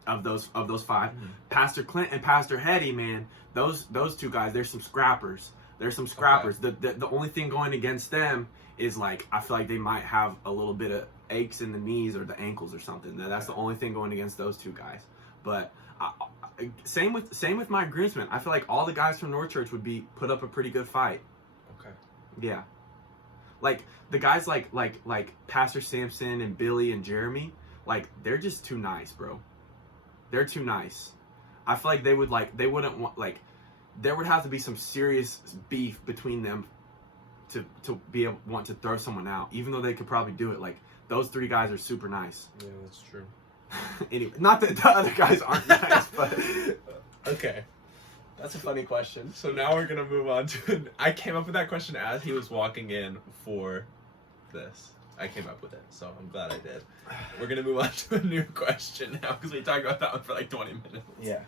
Of those 5, Pastor Clint and Pastor Hetty, man, those 2 guys, they're some scrappers. They're some scrappers. Okay. The only thing going against them is like I feel like they might have a little bit of aches in the knees or the ankles or something. That's the only thing going against those 2 guys. But same with my groomsmen. I feel like all the guys from North Church would put up a pretty good fight. Okay. Yeah. Like the guys like Pastor Sampson and Billy and Jeremy, like they're just too nice, bro. They're too nice. I feel like they wouldn't want, like, there would have to be some serious beef between them to want to throw someone out, even though they could probably do it. Like, those 3 guys are super nice. Yeah, that's true. Anyway, not that the other guys aren't nice, but... Okay. That's a funny question. So now we're going to move on to... I came up with that question as he was walking in for this. I came up with it, so I'm glad I did. We're going to move on to a new question now, because we talked about that one for like 20 minutes. Yeah.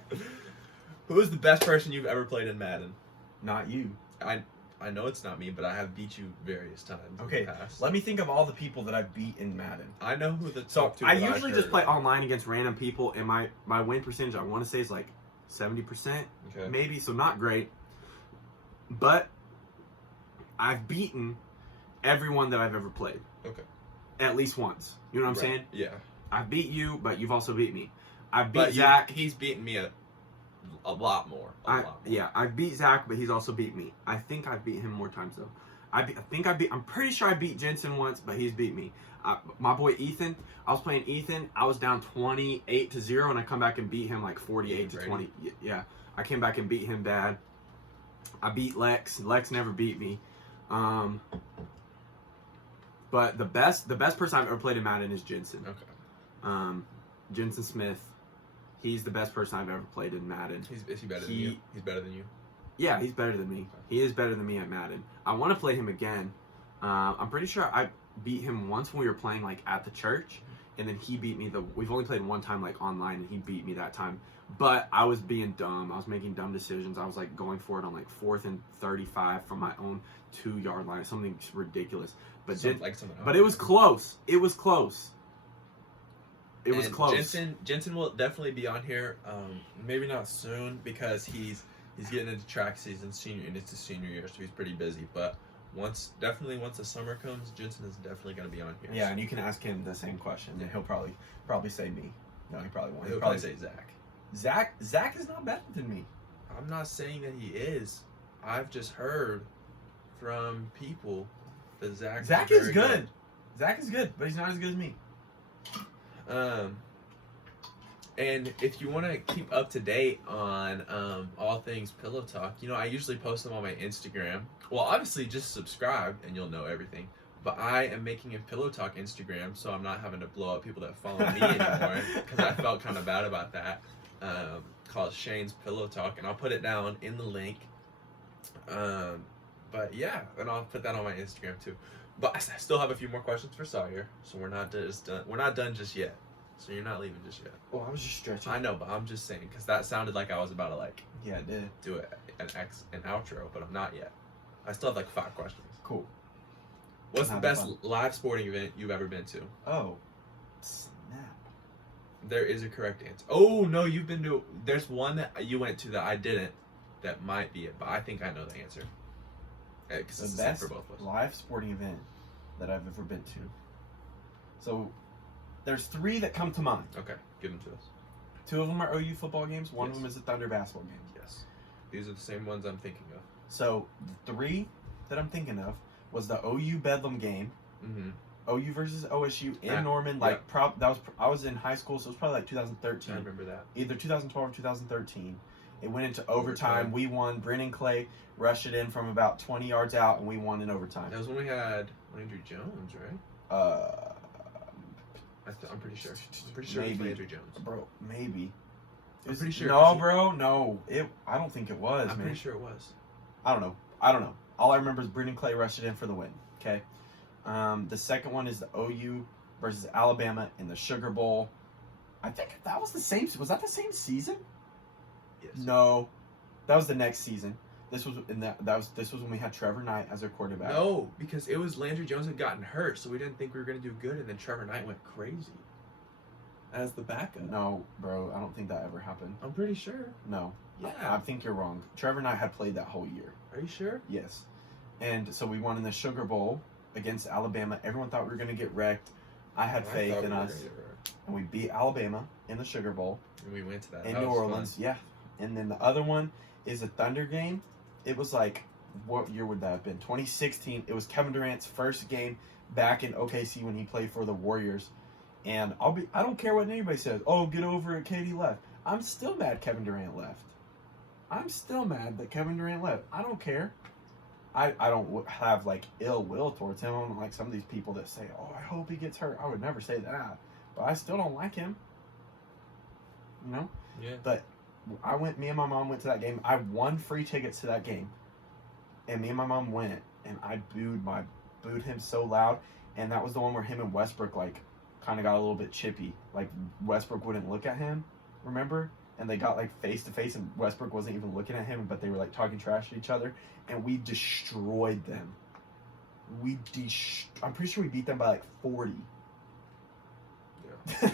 Who is the best person you've ever played in Madden? Not you. I know it's not me, but I have beat you various times in the past. Let me think of all the people that I've beat in Madden. I know who the top 2 I usually just play online against random people, and my win percentage, I want to say, is like 70%, maybe, so not great. But I've beaten everyone that I've ever played. Okay. At least once. You know what I'm saying? Yeah. I've beat you, but you've also beat me. I've beat Zach. He's beaten me a lot more. Yeah, I've beat Zach, but he's also beat me. I think I've beat him more times though. I'm pretty sure I beat Jensen once, but he's beat me. My boy Ethan, I was playing Ethan. I was down 28-0, and I come back and beat him like 48-20. Yeah, I came back and beat him bad. I beat Lex. Lex never beat me. But the best person I've ever played in Madden is Jensen. Okay. Jensen Smith. He's the best person I've ever played in Madden. Is he better than you? He's better than you? Yeah, he's better than me. Okay. He is better than me at Madden. I want to play him again. I'm pretty sure I beat him once when we were playing like at the church, and then he beat me. We've only played one time like online, and he beat me that time. But I was being dumb. I was making dumb decisions. I was like going for it on like 4th and 35 from my own 2-yard line, something ridiculous. But but it was close. It was close. It was close. Jensen will definitely be on here. Maybe not soon because he's getting into track season, and it's his senior year, so he's pretty busy. But once the summer comes, Jensen is definitely going to be on here. Yeah, and you can ask him the same question, and he'll probably say me. No, he probably won't. He'll probably say Zach. Zach is not better than me. I'm not saying that he is. I've just heard from people that Zach is good. Zach is good, but he's not as good as me. And if you want to keep up to date on all things Pillow Talk, I usually post them on my Instagram. Well, obviously just subscribe and you'll know everything. But I am making a Pillow Talk Instagram, so I'm not having to blow up people that follow me anymore because I felt kind of bad about that. Called Shane's Pillow Talk, and I'll put it down in the link. But yeah, and I'll put that on my Instagram too. But I still have a few more questions for Sawyer, so we're not done just yet. So you're not leaving just yet. Well, I was just stretching. I know, but I'm just saying because that sounded like I was about to Yeah, it did. do an outro, but I'm not yet. I still have 5 questions. Cool. What's the best live sporting event you've ever been to? Oh, snap. There is a correct answer. Oh no, you've been to. There's one that you went to that I didn't. That might be it, but I think I know the answer. Because it's the same for both of us. Live sporting event that I've ever been to. So, there's 3 that come to mind. Okay, give them to us. 2 of them are OU football games. One of them is a Thunder basketball game. Yes. These are the same ones I'm thinking of. So, the 3 that I'm thinking of was the OU Bedlam game. Mm-hmm. OU versus OSU in Norman. I was in high school, so it was probably like 2013. I remember that. Either 2012 or 2013. It went into overtime. We won. Brennan Clay rushed it in from about 20 yards out, and we won in overtime. That was when we had Landry Jones, right? I'm pretty sure. I'm pretty sure it was Landry Jones. Bro, maybe. I'm pretty sure. No, bro, no. I don't think it was, I'm pretty sure it was. I don't know. All I remember is Brennan Clay rushed it in for the win. Okay. The second one is the OU versus Alabama in the Sugar Bowl. I think that was the same. Was that the same season? Yes. No, that was the next season. This was this was when we had Trevor Knight as our quarterback. No, because it was Landry Jones had gotten hurt, so we didn't think we were going to do good, and then Trevor Knight went crazy as the backup. No, bro, I don't think that ever happened. I'm pretty sure. No. Yeah. I think you're wrong. Trevor Knight had played that whole year. Are you sure? Yes. And so we won in the Sugar Bowl against Alabama. Everyone thought we were going to get wrecked. I had faith in us. And we beat Alabama in the Sugar Bowl. And we went to that. In That New was Orleans. fun. Yeah. And then the other one is a Thunder game. It was like, what year would that have been? 2016. It was Kevin Durant's first game back in OKC when he played for the Warriors. And I don't care what anybody says. Oh, get over it, KD left. I'm still mad Kevin Durant left. I'm still mad that Kevin Durant left. I don't care. I don't have like ill will towards him. I'm like some of these people that say, "Oh, I hope he gets hurt." I would never say that, but I still don't like him. You know. Yeah. But me and my mom went to that game. I won free tickets to that game, and me and my mom went, and I booed him so loud, and that was the one where him and Westbrook like kind of got a little bit chippy. Like Westbrook wouldn't look at him, remember? And they got like face to face, and Westbrook wasn't even looking at him, but they were like talking trash to each other, and we destroyed them. I'm pretty sure we beat them by like 40. Yeah.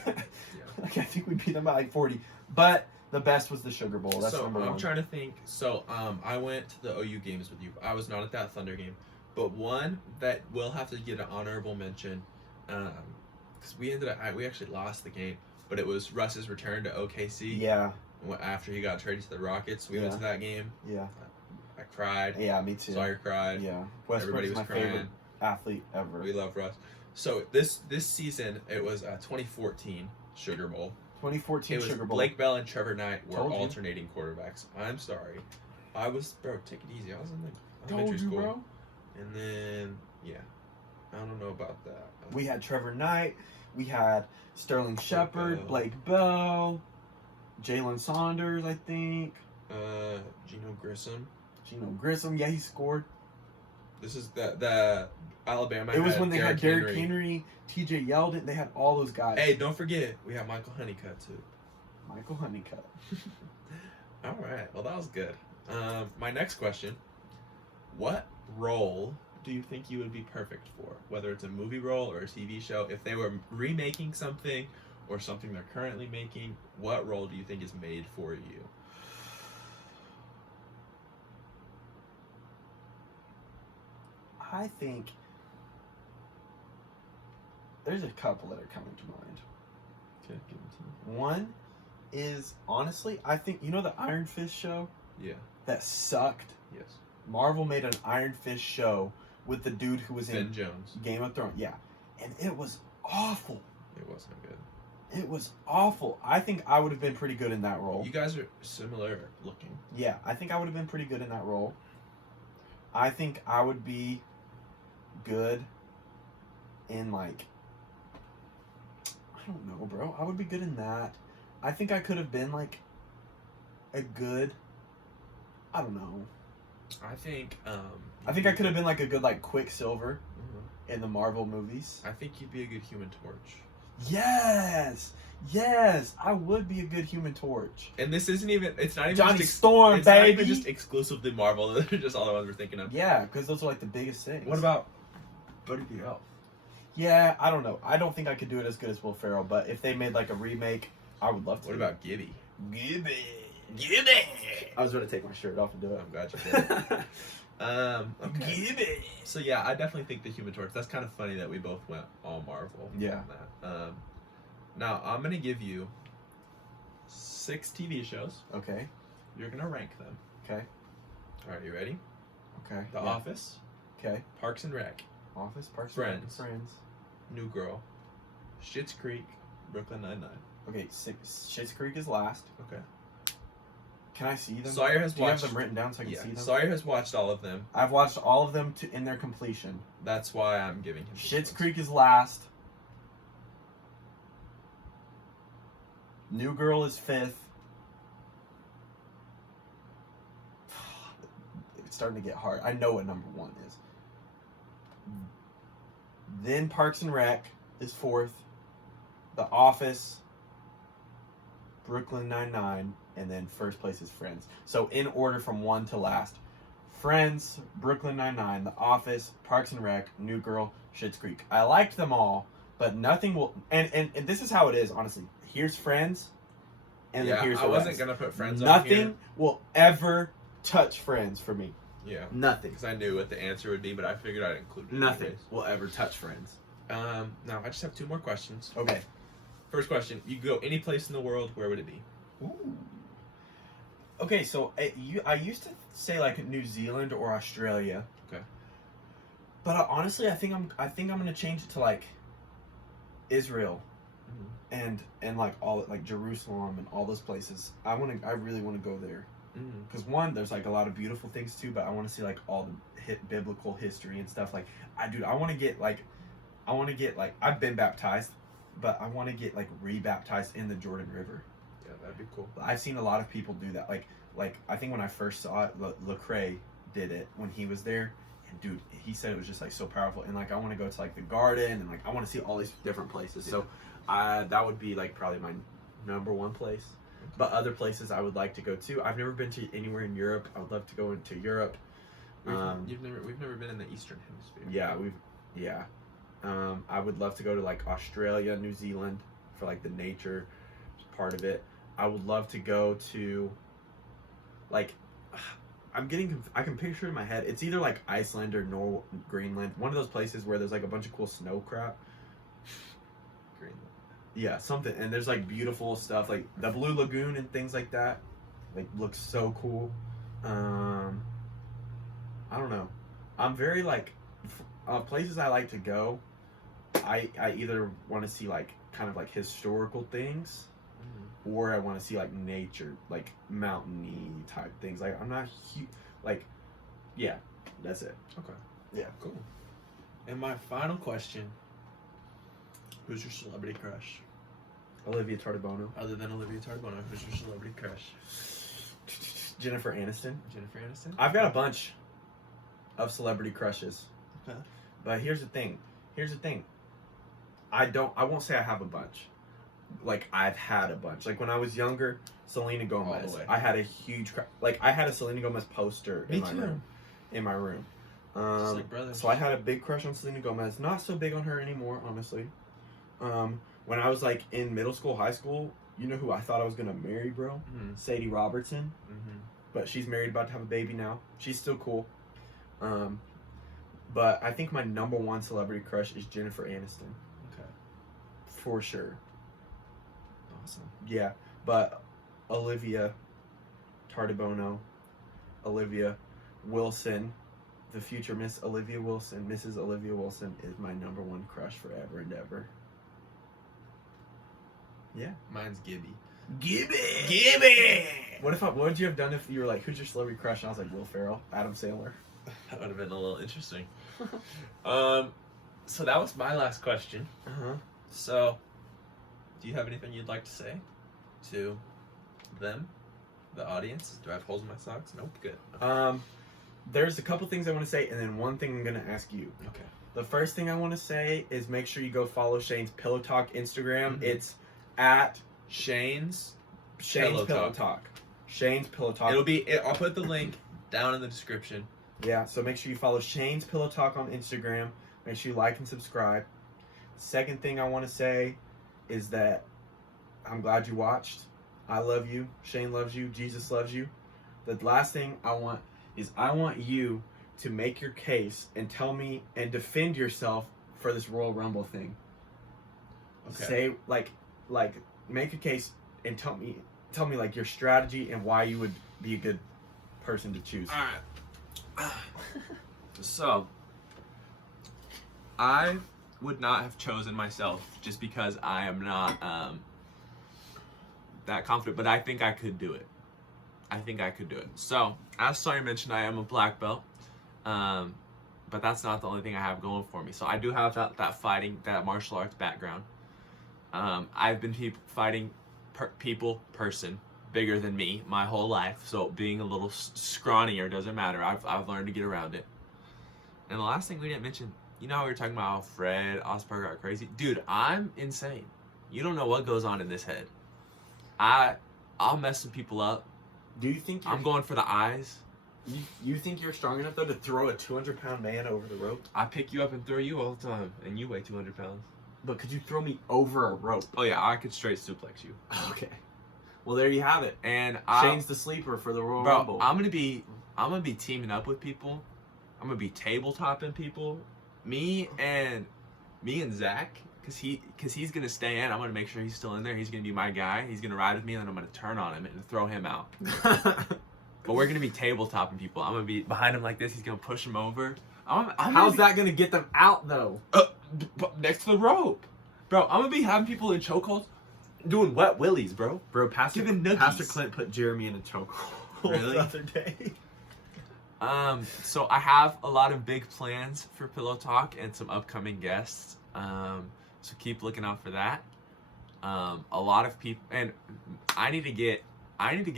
Like I think we beat them by like 40, but the best was the Sugar Bowl. That's so number one. I'm trying to think. So I went to the OU games with you. I was not at that Thunder game, but one that will have to get an honorable mention, because we actually lost the game. But it was Russ's return to OKC. Yeah. After he got traded to the Rockets, we went to that game. Yeah. I cried. Yeah, me too. Sawyer cried. Yeah. Everybody was my crying. favorite athlete ever. We love Russ. So this season, it was 2014 Sugar Bowl. 2014 It was Sugar Bowl. Blake Bell and Trevor Knight were Told you. alternating quarterbacks. I'm sorry. Bro, take it easy. I was in the Told elementary you, school. bro. And then, yeah. I don't know about that. We had Trevor Knight. We had Sterling Shepard, Blake Bell, Jalen Saunders, I think. Geno Grissom. Geno Grissom, yeah, he scored. This is the Alabama. It was when they had Derrick Henry, TJ Yeldon. They had all those guys. Hey, don't forget, we have Michael Honeycutt, too. Michael Honeycutt. All right. Well, that was good. My next question. What role do you think you would be perfect for? Whether it's a movie role or a TV show, if they were remaking something or something they're currently making, what role do you think is made for you? I think there's a couple that are coming to mind. Okay, give it to me. One is, honestly, I think, you know the Iron Fist show? Yeah. That sucked? Yes. Marvel made an Iron Fist show with the dude who was Finn in Jones. Game of Thrones. Yeah. And it was awful. It wasn't good. It was awful. I think I would have been pretty good in that role. You guys are similar looking. Yeah, I think I would have been pretty good in that role. I think I would be good in, like, I don't know, bro. I would be good in that. I think I could have been, like, a good, I don't know. I think I could have been, like, a good, like, Quicksilver in the Marvel movies. I think you'd be a good Human Torch. Yes! Yes! I would be a good Human Torch. And this isn't even, it's not even Johnny just Storm, it's not baby! even just exclusively Marvel. Those are just all the ones we're thinking of. Yeah, because those are, like, the biggest things. What about Buddy the Elf? Yeah, I don't know. I don't think I could do it as good as Will Ferrell, but if they made, like, a remake, I would love to. What about Gibby? Gibby? Gibby! I was going to take my shirt off and do it. I'm glad you did. Okay. Gibby! So yeah, I definitely think the Human Torch. That's kind of funny that we both went all Marvel. Yeah. On that. Now I'm gonna give you 6 TV shows. Okay. You're gonna rank them. Okay. All right, you ready? Okay. The Office. Okay. Parks and Rec. Office, Parks, Friends. Friends. New Girl. Schitt's Creek. Brooklyn Nine-Nine. Okay, Schitt's Creek is last. Okay. Can I see them? Sawyer has Do you have watched them written down so I can see them? Sawyer has watched all of them. I've watched all of them in their completion. That's why I'm giving him. Schitt's Creek is last. New Girl is 5th. It's starting to get hard. I know what number 1 is. Then Parks and Rec is 4th. The Office, Brooklyn Nine-Nine, and then first place is Friends. So in order from 1 to last. Friends, Brooklyn Nine-Nine, The Office, Parks and Rec, New Girl, Schitt's Creek. I liked them all, but nothing will... And this is how it is, honestly. Here's Friends, and then here's the rest. I wasn't going to put Friends on Nothing here. will ever touch Friends for me. Yeah. Nothing. Because I knew what the answer would be, but I figured I'd include it. Nothing anyways. will ever touch Friends. Now, I just have 2 more questions. Okay. First question. You go any place in the world, where would it be? Ooh. Okay, so I used to say like New Zealand or Australia. Okay. But honestly, I think I'm gonna change it to like Israel, and like all like Jerusalem and all those places. I really want to go there because one, there's like a lot of beautiful things too, but I want to see like all the biblical history and stuff. Like I want to get like I've been baptized, but I want to get like rebaptized in the Jordan River. Yeah, that'd be cool. I've seen a lot of people do that. Like I think when I first saw it, Lecrae did it when he was there, and dude, he said it was just like so powerful. And like I want to go to like the garden, and like I want to see all these different places. So, that would be like probably my number 1 place. But other places I would like to go to. I've never been to anywhere in Europe. I would love to go into Europe. We've never been in the Eastern Hemisphere. Yeah, I would love to go to like Australia, New Zealand for like the nature part of it. I would love to go to like I can picture it in my head. It's either like Iceland or Greenland. One of those places where there's like a bunch of cool snow crap. Greenland. Yeah, something. And there's like beautiful stuff like the Blue Lagoon and things like that. Like looks so cool. I don't know. I'm very like places I like to go. I either want to see like kind of like historical things, or I want to see like nature, like mountainy type things. Like I'm not like, yeah, that's it. Okay. Yeah. Cool. And my final question: who's your celebrity crush? Olivia Tartabono. Other than Olivia Tartabono, who's your celebrity crush? Jennifer Aniston. Jennifer Aniston. I've got a bunch of celebrity crushes. Okay. But here's the thing. I won't say I have a bunch. Like I've had a bunch. Like when I was younger, Selena Gomez. All the way. I had a huge I had a Selena Gomez poster Me in my too. room. In my room. Just like brothers. So I had a big crush on Selena Gomez. Not so big on her anymore, honestly. When I was like in middle school, high school, you know who I thought I was gonna marry, bro? Sadie Robertson. But she's married, about to have a baby now. She's still cool. But I think my number 1 celebrity crush is Jennifer Aniston. Okay. For sure. Awesome. Yeah. But Olivia Tartabono, Olivia Wilson, the future Miss Olivia Wilson, Mrs. Olivia Wilson is my number 1 crush forever and ever. Yeah. Mine's Gibby. Gibby! What would you have done if you were like, who's your celebrity crush? And I was like, Will Ferrell, Adam Sandler. That would have been a little interesting. So that was my last question. So, do you have anything you'd like to say to them, the audience? Do I have holes in my socks? Nope. Good. There's a couple things I want to say, and then one thing I'm gonna ask you. Okay. The first thing I want to say is make sure you go follow Shane's Pillow Talk Instagram. It's at Shane's Pillow Talk. Shane's Pillow Talk. I'll put the link down in the description. Yeah, so make sure you follow Shane's Pillow Talk on Instagram. Make sure you like and subscribe. Second thing I want to say is that I'm glad you watched. I love you. Shane loves you. Jesus loves you. The last thing I want you to make your case and tell me and defend yourself for this Royal Rumble thing. Okay. Say like make a case and tell me like your strategy and why you would be a good person to choose. All right. So, I would not have chosen myself just because I am not that confident, but I think I could do it. So, as Sawyer mentioned, I am a black belt, but that's not the only thing I have going for me. So I do have that fighting, that martial arts background. I've been fighting person bigger than me my whole life, so being a little scrawnier doesn't matter. I've learned to get around it. And the last thing we didn't mention You know how we were talking about how Fred Osberg got crazy? Dude, I'm insane. You don't know what goes on in this head. I'll mess some people up. Do you think I'm going for the eyes. You think you're strong enough though to throw a 200-pound man over the rope? I pick you up and throw you all the time, and you weigh 200 pounds. But could you throw me over a rope? Oh yeah, I could straight suplex you. Okay. Well, there you have it. And Shane's the sleeper for the Royal bro, Rumble. I'm gonna be teaming up with people. I'm gonna be tabletopping people. Me and Zach, cause he's gonna stay in. I'm gonna make sure he's still in there. He's gonna be my guy. He's gonna ride with me, and then I'm gonna turn on him and throw him out. But we're gonna be tabletopping people. I'm gonna be behind him like this. He's gonna push him over. How's that gonna get them out though? Next to the rope, bro. I'm gonna be having people in chokeholds, doing wet willies, bro. Bro, Pastor Clint put Jeremy in a chokehold Really? the other day. So I have a lot of big plans for Pillow Talk and some upcoming guests. So keep looking out for that. A lot of people, and I need to get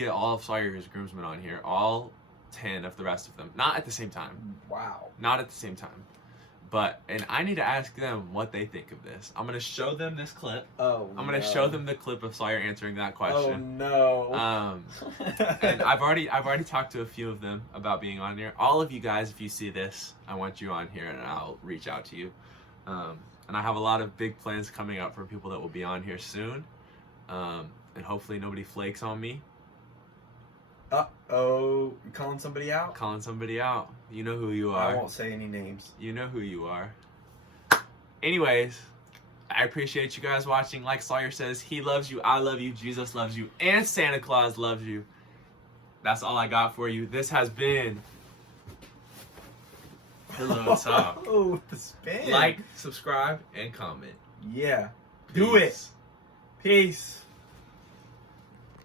all of Sawyer's groomsmen on here, all 10 of the rest of them, not at the same time. Wow. Not at the same time. And I need to ask them what they think of this. I'm gonna show them this clip. Oh, I'm gonna show them the clip of Sawyer answering that question. Oh no. And I've already talked to a few of them about being on here. All of you guys, if you see this, I want you on here, and I'll reach out to you. And I have a lot of big plans coming up for people that will be on here soon. And hopefully nobody flakes on me. You calling somebody out? Calling somebody out. You know who you are. I won't say any names. You know who you are. Anyways, I appreciate you guys watching. Like Sawyer says, he loves you, I love you, Jesus loves you, and Santa Claus loves you. That's all I got for you. This has been Pillow Talk. Oh, the spin. Like, subscribe, and comment. Yeah. Peace. Do it. Peace.